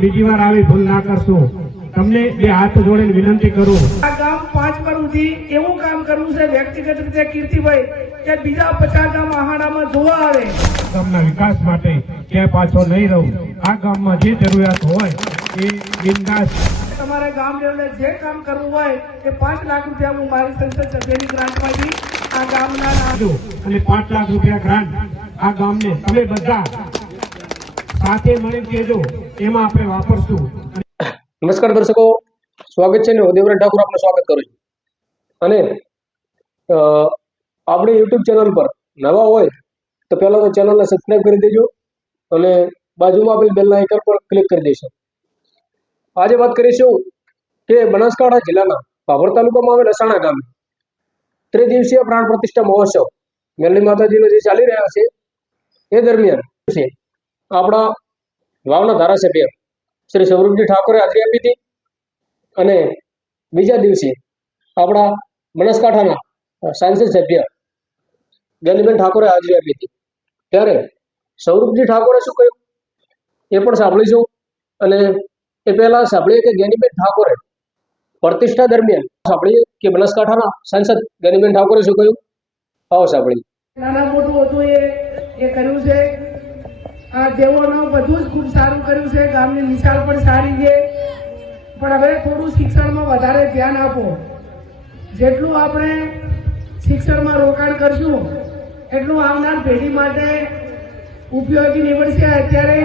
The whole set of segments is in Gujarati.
બીજી વાર આવી ભૂલ ના કરશો। તમને બે હાથ જોડીને વિનંતી કરું। આ ગામ 5 પર સુધી એવું કામ કરવું છે વ્યક્તિગત રીતે કીર્તિભાઈ કે બીજા 50 ગામ આહાડામાં જોવા આવે। ગામના વિકાસ માટે ક્યાંય પાછો નહીં રહું। આ ગામમાં જે જરૂરિયાત હોય એ બિંદાસ તમારે ગામ લેવલે જે કામ કરવું હોય એ 5 લાખ રૂપિયા હું મારી સંસદ સભ્યની ગ્રાન્ટમાંથી આ ગામના આપજો અને 5 લાખ રૂપિયા ગ્રાન્ટ આ ગામને તમે બધા સાથે મળીને કહેજો, એમાં આપણે વાપરશું। નમસ્કાર દર્શકો, સ્વાગત છે ને દેવરાજ ઠાકોર આપનું સ્વાગત કરું છું। અને આપણી યુટ્યુબ ચેનલ પર નવા હોય તો પહેલા તો ચેનલને સબસ્ક્રાઈબ કરી દેજો અને બાજુમાં આપેલ બેલના આઇકન પર ક્લિક કરી દેશો। આજે વાત કરીશું કે બનાસકાંઠા જિલ્લાના ભાભર તાલુકામાં આવેલ અસાણા ગામે ત્રિદિવસીય પ્રાણ પ્રતિષ્ઠા મહોત્સવ મેલડી માતાજીનો જે ચાલી રહ્યા છે એ દરમિયાન આપણા વાવના ધારાસભ્ય શ્રી સૌરભજી ઠાકોરે હાજરી આપી હતી અને બીજા દિવસે આપણા બનાસકાંઠાના સાંસદ સભ્ય જ્ઞાનીબેન ઠાકોરે હાજરી આપી હતી। ત્યારે સૌરભજી ઠાકોરે શું કહ્યું એ પણ સાંભળીશું અને એ પહેલા સાંભળીએ કે જ્ઞાનીબેન ઠાકોરે પ્રતિષ્ઠા દરમિયાન સાંભળીએ કે બનાસકાંઠાના સાંસદ જ્ઞાનીબેન ઠાકોરે શું કહ્યું, આવો સાંભળીએ। નાના મોટું હતું એ કર્યું છે। આ દેવોનું બધું જ ખૂબ સારું કર્યું છે। ગામની નિશાળ પણ સારી છે, પણ હવે થોડું શિક્ષણમાં વધારે ધ્યાન આપો। જેટલું આપણે શિક્ષણમાં રોકાણ કરશું એટલું આવનાર પેઢી માટે ઉપયોગી નીવડશે। અત્યારે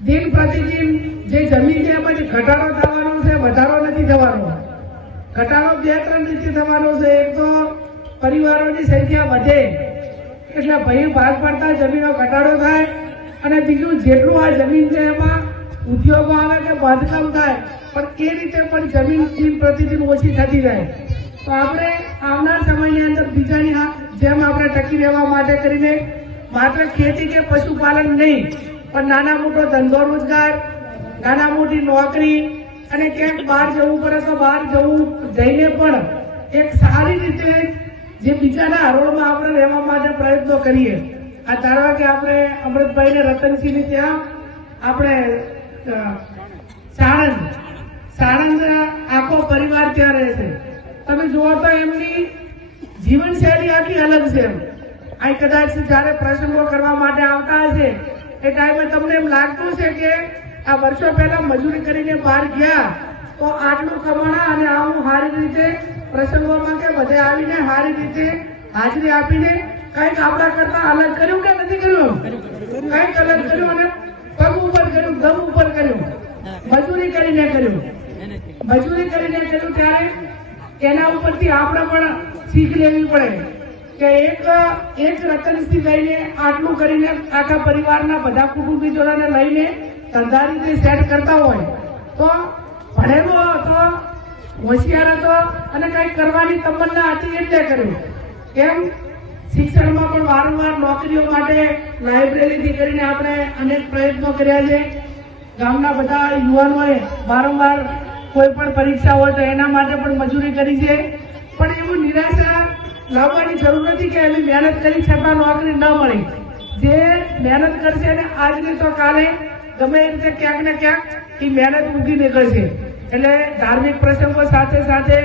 દિન પ્રતિદિન જે જમીન છે એમાંથી ઘટાડો થવાનો છે, વધારો નથી થવાનો। ઘટાડો 2-3 રીતે થવાનો છે। એક તો પરિવારોની સંખ્યા વધે એટલે ભાગ પડતા જમીનો ઘટાડો થાય, અને બીજું જેટલું આ જમીન છે એમાં ઉદ્યોગો આવે કે બાંધકામ થાય પણ એ રીતે પણ જમીન દિન પ્રતિદિન ઓછી થતી જાય। તો આપણે આવનાર સમયની અંદર બીજાની જેમ આપણે ટકી રહેવા માટે કરીને માત્ર ખેતી કે પશુપાલન નહીં પણ નાના મોટો ધંધો રોજગાર, નાના મોટી નોકરી અને ક્યાંક બહાર જવું પડે તો બહાર જઈને પણ એક સારી રીતે જે બીજાના હરોળમાં આપણે રહેવા માટે પ્રયત્નો કરીએ। આ ધારો કે આપણે અમૃતભાઈ ને રતનસિંહ ત્યાં આપણે સાણંદ આખો પરિવાર ત્યાં રહે છે। તમે જુઓ તો એમની જીવનશૈલી આખી અલગ છે। અહીં કદાચ જયારે પ્રસંગો કરવા માટે આવતા હશે એ ટાઈમે તમને એમ લાગતું છે કે આ વર્ષો પહેલા મજૂરી કરીને બહાર ગયા તો આટલું કમાણા અને આવું સારી રીતે પ્રસંગોમાં કે બધે આવીને સારી રીતે હાજરી આપીને કંઈક આપણા કરતા અલગ કર્યું કે નથી કર્યું? કંઈક અલગ કર્યું અને પગ ઉપર કર્યું, દમ ઉપર કર્યું, મજૂરી કરીને કર્યું। ત્યારે એના ઉપરથી આપણે પણ શીખ લેવી પડે કે એક રતનસિંહ લઈને આટલું કરીને આખા પરિવારના બધા કુટુંબીજોને લઈને ધંધા રીતે સેટ કરતા હોય તો ભણેલો હતો, હોશિયાર હતો અને કંઈક કરવાની તમન્ના હતી એટલે કર્યું। એમ શિક્ષણમાં પણ વારંવાર નોકરીઓ માટે લાઇબ્રેરીથી કરીને આપણે અનેક પ્રયત્નો કર્યા છે। ગામના બધા યુવાનોએ વારંવાર કોઈ પણ પરીક્ષા હોય તો એના માટે પણ મજૂરી કરી છે। પણ એવું નિરાશા લાવવાની જરૂર નથી કે એવી મહેનત કરી છતાં નોકરી ન મળી। જે મહેનત કરશે અને આજની તો કાલે ગમે એ રીતે ક્યાંક ને ક્યાંક એ મહેનત ઉગી નીકળશે। એટલે ધાર્મિક પ્રસંગો સાથે સાથે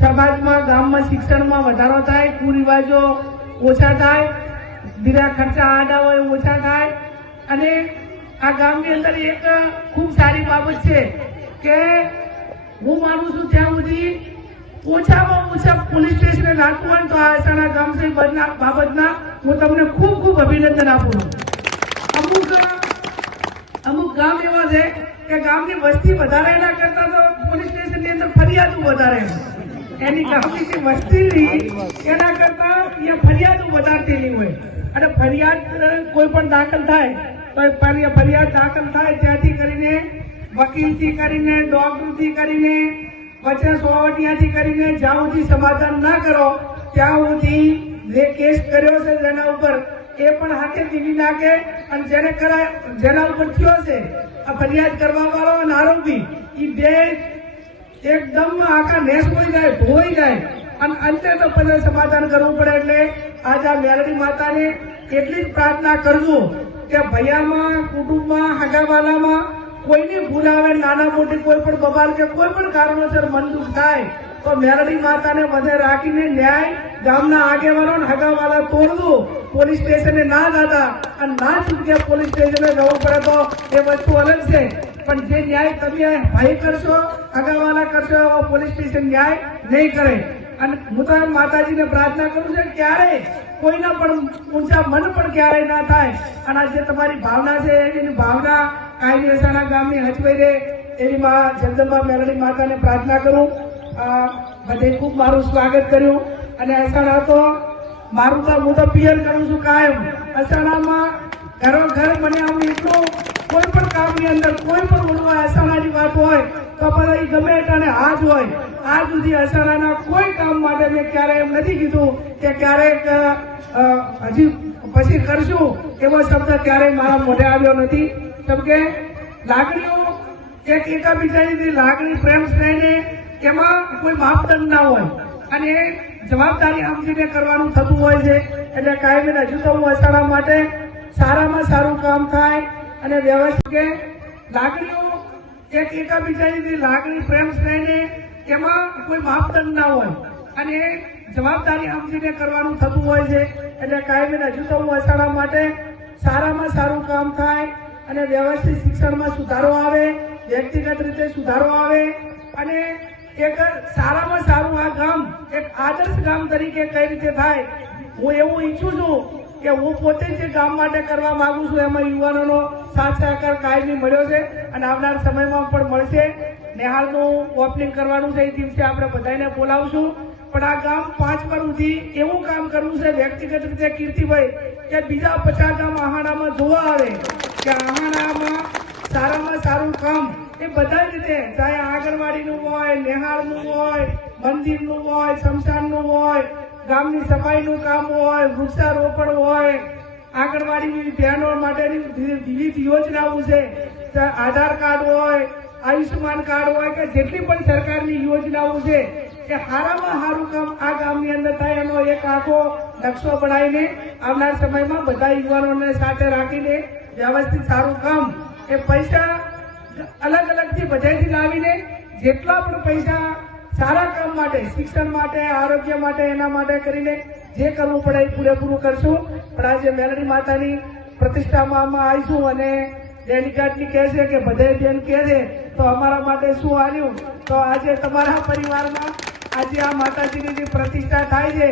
સમાજમાં ગામમાં શિક્ષણમાં વધારો થાય, કુરિવાજો ઓછા થાય, બીજા ખર્ચા આડા હોય ઓછા થાય। અને આ ગામની અંદર એક ખૂબ સારી બાબત છે કે હું માનું છું ત્યાં સુધી ઓછામાં ઓછા પોલીસ સ્ટેશને રાખવું હોય તો આ અસાણા ગામ છે બાબતના હું તમને ખૂબ ખૂબ અભિનંદન આપું છું। અમુક ગામ એવા છે કે ગામની વસ્તી વધારે એના કરતા તો પોલીસ સ્ટેશનની અંદર ફરિયાદો વધારે, એની ગામની જે વસ્તી નહીં એના કરતા અહીંયા ફરિયાદો વધારતી નહીં હોય। અને ફરિયાદ કોઈ પણ દાખલ થાય તો ફરિયાદ દાખલ થાય ત્યાંથી કરીને વકીલથી કરીને ડોક્ટરથી કરીને વચ્ચે સોવટિયાથી કરીને જ્યાં સુધી સમાધાન ના કરો ત્યાં સુધી જે કેસ કર્યો છે જેના ઉપર એ પણ હાથે દીવી નાખે અને જેના ઉપર થયો છે આ ફરિયાદ કરવા વાળો અને આરોપી એ બે એકદમ આખા નેસ હોઈ જાય, ધોઈ જાય અને અંતે તો પછી સમાધાન કરવું પડે। એટલે આજ આ મેલડી માતાને એટલી જ પ્રાર્થના કરજો કે ભૈયામાં કુટુંબમાં હગાવાલામાં કોઈની ભૂલ આવે, નાના મોટી કોઈ પણ બબાલ કે કોઈ પણ કારણોસર મન દુઃખ થાય તો મેલડી માતાને વધે રાખીને ન્યાય ગામના આગેવાનો હગાવાલા તોડવું, પોલીસ સ્ટેશને ના દાદા અને ના છૂટકે પોલીસ સ્ટેશને જવું પડે તો એ વસ્તુ અલગ છે, પણ જે ન્યાય તમે ભાઈ કરશો, હગાવાલા કરશો, એવો પોલીસ સ્ટેશન ન્યાય નહીં કરે. અને હું તો માતાજીને પ્રાર્થના કરું છું કે ક્યારેય કોઈના પણ ઊંચા મન પણ ક્યારેય ના થાય. અને આ જે તમારી ભાવના છે એની ભાવના કાયમી અસાણા ગામની હચવાઈ રહે એવી માં જગદંબા મેલડી માતાને પ્રાર્થના કરું. બધે ખૂબ મારું સ્વાગત કર્યું. અને અસાણા તો મારું તો હું તો પિયર કરું છું કાયમ. અસાણામાં ઘરો ઘર મને આવું એટલું કોઈ પણ કામની અંદર કોઈ પણ બોલવા અસાણાની વાત હોય તો બધા ગમે અને હાજ હોય. આજ સુધી અસાણાના કોઈ કામ માટે મેં ક્યારેય એમ નથી કીધું કે ક્યારેક હજી પછી કરશું એવો શબ્દ ક્યારેય મારા મોઢે આવ્યો નથી. કેમ કે લાગણીઓ એકાબીજાની લાગણી પ્રેમ સ્નેહને એમાં કોઈ માપદંડ ના હોય અને એ જવાબદારી સમજીને કરવાનું થતું હોય છે. એટલે કાયમી હજુ તો હું અસાણા માટે સારામાં સારું કામ થાય અને વ્યવસ્થિત લાગણીઓ એકાબીજાની લાગણી પ્રેમ સ્નેહને એમાં કોઈ માપદંડ ના હોય અને એ જવાબદારી સમજીને કરવાનું થતું હોય છે. એટલે કાયમી હજુ તો હું અસાણા માટે સારામાં સારું કામ થાય અને વ્યવસ્થિત શિક્ષણમાં સુધારો આવે, વ્યક્તિગત રીતે સુધારો આવે અને એક સારામાં સારું આ ગામ એક આદર્શ ગામ તરીકે કઈ રીતે થાય હું એવું ઈચ્છું છું કે હું પોતે જે ગામ માટે કરવા માંગુ છું એમાં યુવાનોનો સાથ સહકાર કાયમી મળ્યો છે અને આવનાર સમયમાં પણ મળશે. નેહાળનું ઓપનિંગ કરવાનું છે એ દિવસે આપણે બધાને બોલાવશું. પણ આ ગામ 5 વર્ષ સુધી એવું કામ કરવું છે વ્યક્તિગત રીતે કીર્તિભાઈ કે બીજા 50 ગામ આહાણામાં જોવા આવે કે આહાણામાં સારામાં સારું કામ એ બધા રીતે ચાહે આંગણવાડીનું હોય, નેહાળનું હોય, મંદિરનું હોય, સ્મશાનનું હોય, ગામની સફાઈનું કામ હોય, વૃક્ષારોપણ હોય, આંગણવાડી બહેનો માટેની વિવિધ યોજનાઓ છે, આધાર કાર્ડ હોય, આયુષ્યમાન કાર્ડ હોય કે જેટલી પણ સરકારની યોજનાઓ છે કે સારામાં સારું કામ આ ગામની અંદર થાય એનો એક આખો નકશો બનાવીને આવનાર સમયમાં બધા યુવાનોને સાથે રાખીને વ્યવસ્થિત સારું કામ એ પૈસા અલગ અલગથી બધાથી લાવીને જેટલા પણ પૈસા સારા કામ માટે, શિક્ષણ માટે, આરોગ્ય માટે, એના માટે કરીને જે કરવું પડે એ પૂરેપૂરું કરશું. પણ આજે મેલડી માતાની પ્રતિષ્ઠામાં આવીશું અને ડેલિકેટની કહે છે કે બધે બેન કહે છે તો અમારા માટે શું આવ્યું તો આજે તમારા પરિવારમાં આજે આ માતાજીની જે પ્રતિષ્ઠા થાય છે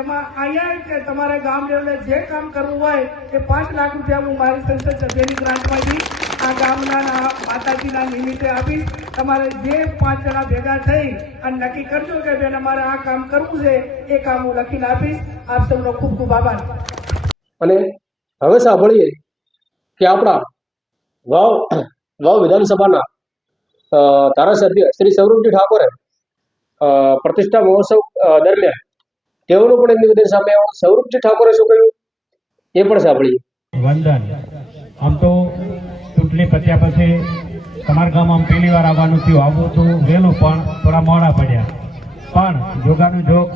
એમાં અહીંયા કે તમારે ગામ લેવલે જે કામ કરવું હોય એ 5 લાખ રૂપિયા હું મારી સંસદ સભ્યની ગ્રાન્ટમાંથી આ ગામના માતાજીના નિમિત્તે આપીશ. તમારે જે 5 જણા ભેગા થઈ અને નક્કી કરજો કે બેન અમારે આ કામ કરવું છે એ કામ હું લખીને આપીશ. આપ સૌનો ખૂબ ખૂબ આભાર. અને હવે સાંભળીએ કે આપણા વાવ વિધાનસભાના ધારાસભ્ય શ્રી સૌરભજી ઠાકોરે પ્રતિષ્ઠા મહોત્સવ દરમિયાન તેઓનું પણ એક નિવેદન સામે આવ્યું. સૌરભજી ઠાકોરે શું કહ્યું એ પણ સાંભળીએ. વંદન. આમ તો ચૂંટણી પત્યા પછી તમારા ગામમાં પહેલી વાર આવવાનું થયું. આવું તો વહેલું પણ થોડા મોડા પડ્યા. પણ જોગાનું જોગ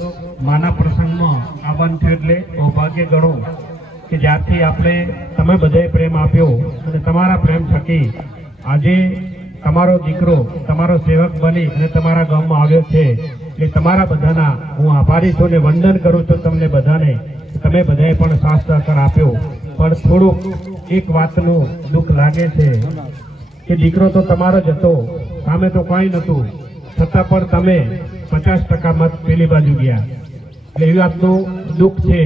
માના પ્રસંગમાં આવવાનું થયું એટલે સૌભાગ્ય ગણું કે જ્યારથી આપણે તમે બધાએ પ્રેમ આપ્યો અને તમારા પ્રેમ થકી આજે તમારો દીકરો તમારો સેવક બની અને તમારા ગામમાં આવ્યો છે. એટલે તમારા બધાના હું આભારી છું અને વંદન કરું છું તમને બધાને. તમે બધાએ પણ સાથ સહકાર આપ્યો. પણ થોડુંક એક વાતનું દુઃખ લાગે છે કે દીકરો તો તમારો જ હતો, સામે તો કંઈ નહોતું, છતાં પણ તમે 50% મત પેલી બાજુ ગયા. એટલે એવી વાતનું દુઃખ છે.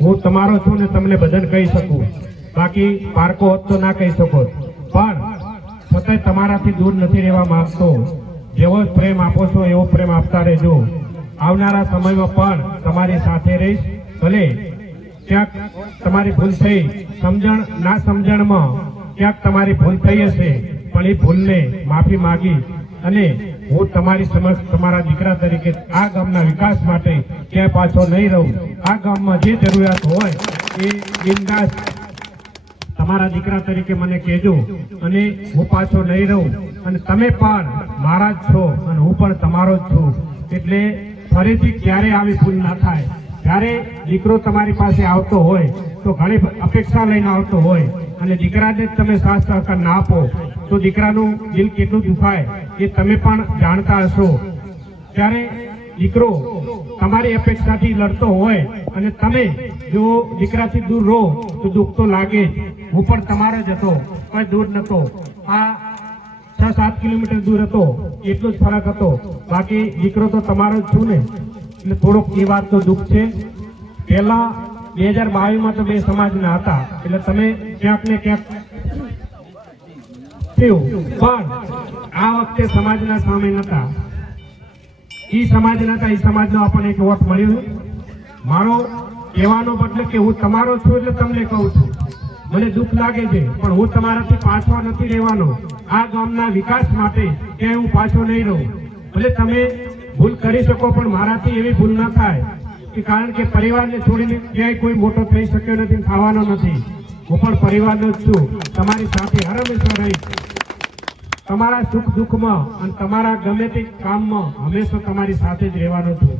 હું તમારો છું ને તમને બધાને કહી શકું, બાકી પારકો હોત તો ના કહી શકો, પણ છતાંય તમારાથી દૂર નથી રહેવા માંગતો. જેવો પ્રેમ આપો છો એવો પ્રેમ આપતા રહેજો. આવનારા સમયમાં પણ તમારી સાથે રહીશ. ભલે ક્યાંક તમારી ભૂલ થઈ, સમજણ ના સમજણમાં ક્યાંક તમારી ભૂલ થઈ હશે, પણ એ ભૂલને માફી માગી અને હું તમારી સમક્ષ તમારા દીકરા તરીકે આ ગામના વિકાસ માટે ક્યાંય પાછો નહીં રહું. આ ગામમાં જે જરૂરિયાત હોય એ બિંદાસ તમારા દીકરા તરીકે મને કહેજો અને હું પાછો નહીં રહું. અને તમે પણ મારા જ છો અને હું પણ તમારો જ છું. એટલે ફરીથી ક્યારે આવી ભૂલ ના થાય. જ્યારે દીકરો તમારી પાસે આવતો હોય તો ઘણી અપેક્ષા લઈને આવતો હોય અને દીકરાને જ તમે સાથ સહકાર ના આપો તો દીકરાનું દિલ કેટલું દુખાય એ તમે પણ જાણતા હશો. ત્યારે દીકરો તમારી અપેક્ષાથી લડતો હોય અને તમે જો દીકરાથી દૂર રહો તો દુઃખ તો લાગે જ. હું પણ તમારો જ હતો, કોઈ દૂર નતો. આ 6-7 કિલોમીટર દૂર હતો, એટલો જ ફરક હતો. બાકી દીકરો તો તમારો જ છું ને, એટલે થોડોક એ વાત તો દુઃખ છે. પહેલા 2022 તો બે સમાજના હતા, એટલે તમે ક્યાંક ને ક્યાંક થયું, પણ આ વખતે સમાજના સામે નતા. ઈ સમાજના હતા, ઈ સમાજનો આપણને એક વોટ મળ્યો. મારો કહેવાનો મતલબ કે હું તમારો છું એટલે તમને કહું છું. મને દુઃખ લાગે છે, પણ હું તમારાથી પાછો નથી રહેવાનો. આ ગામના વિકાસ માટે ક્યાંય હું પાછો નહીં રહું. ભલે તમે ભૂલ કરી શકો, પણ મારાથી એવી ભૂલ ના થાય કે કારણ કે પરિવારને છોડીને ક્યાંય કોઈ મોટો થઈ શક્યો નથી, થવાનો નથી. હું પણ પરિવારનો જ છું, તમારી સાથે હંમેશા રહીશ. તમારા સુખ દુઃખમાં અને તમારા ગમે તે કામમાં હંમેશા તમારી સાથે જ રહેવાનો છું.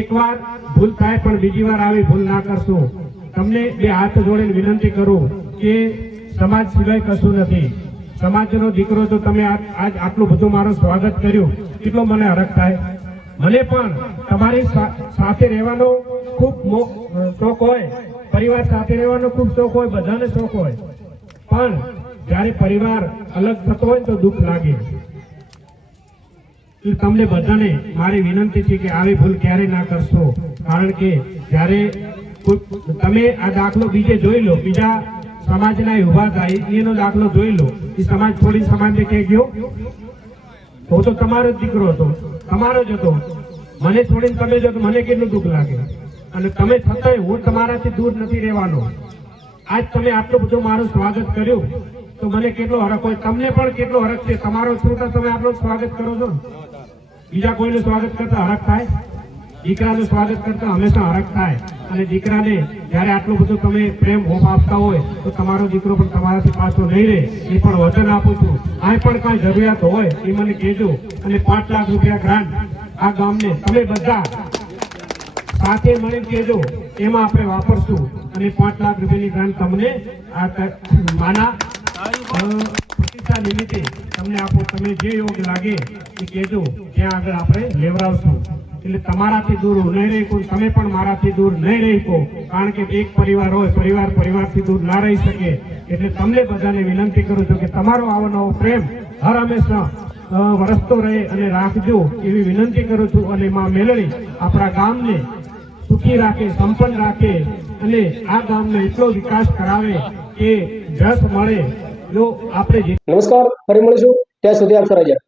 એકવાર ભૂલ થાય પણ બીજી વાર આવી ભૂલ ના કરશો. તમને બે હાથ જોડીને વિનંતી કરું કે સમાજ સિવાય કશું નથી. સમાજનો દીકરો તો તમે આજ આટલું બધું મારું સ્વાગત કર્યું, કેટલો મને હરખ થાય. મને પણ તમારી સાથે રહેવાનો ખૂબ શોખ હોય, પરિવાર સાથે રહેવાનો ખૂબ શોખ હોય, બધાને શોખ હોય. પણ જ્યારે પરિવાર અલગ થતો હોય તો દુઃખ લાગે. તમને બધાને મારી વિનંતી છે કે આવી ભૂલ ક્યારે ના કરશો. કારણ કે જ્યારે તમે આ દાખલો બીજે જોઈ લો, બીજા સમાજના ઉભા થાય એનો દાખલો જોઈ લો. એ સમાજ છોડી સમાજને ક્યાં ગયો? હું તો તમારો જ દીકરો હતો, તમારો જ હતો. મને છોડીને તમે જો તો મને કેટલું દુઃખ લાગે. અને તમે છતાંય હું તમારાથી દૂર નથી રહેવાનો. આજ તમે આટલું બધું મારું સ્વાગત કર્યું તો મને કેટલો હરખ હોય, તમને પણ કેટલો હરખ છે. તમારો છું તો તમે આટલું સ્વાગત કરો છો. બીજા કોઈનું સ્વાગત કરતા હરખ થાય? દીકરાનું સ્વાગત કરતા હંમેશા હરખ થાય. અને દીકરાને જ્યારે આટલું બધું તમે પ્રેમ હોપ આપતા હોય તો તમારો દીકરો પણ તમારાથી પાછો નહીં રહે. એ પણ વચન આપું છું. આ પણ કાંઈ જરૂરિયાત હોય એ મને કહેજો. અને 5 લાખ રૂપિયા ગ્રાન્ટ આ ગામને તમે બધા સાથે મળીને કહેજો, એમાં આપણે વાપરશું. અને 5 લાખ રૂપિયાની ગ્રાન્ટ તમને આ માના પ્રતિષ્ઠા નિમિત્તે તમને આપો. તમે જે યોગ્ય લાગે એ કહેજો, ત્યાં આગળ આપણે લેવડાવશું. એટલે તમારાથી દૂર નહીં રહી કોઈ, તમે પણ મારાથી દૂર નહીં રહી કો. કારણ કે એક પરિવાર હોય, પરિવારથી દૂર ના રહી શકે. એટલે તમને બધાને વિનંતી કરું છું કે તમારો આવો નવો પ્રેમ હર હંમેશા વરસતો રહે અને રાખજો એવી વિનંતી કરું છું. અને માં મેલડી આપણા ગામને સુખી રાખે, સંપન્ન રાખે અને આ ગામનો એટલો વિકાસ કરાવે કે જસ મળે. જો આપણે નમસ્કાર, ફરી મળીશું. ત્યાં સુધી આપ રજા.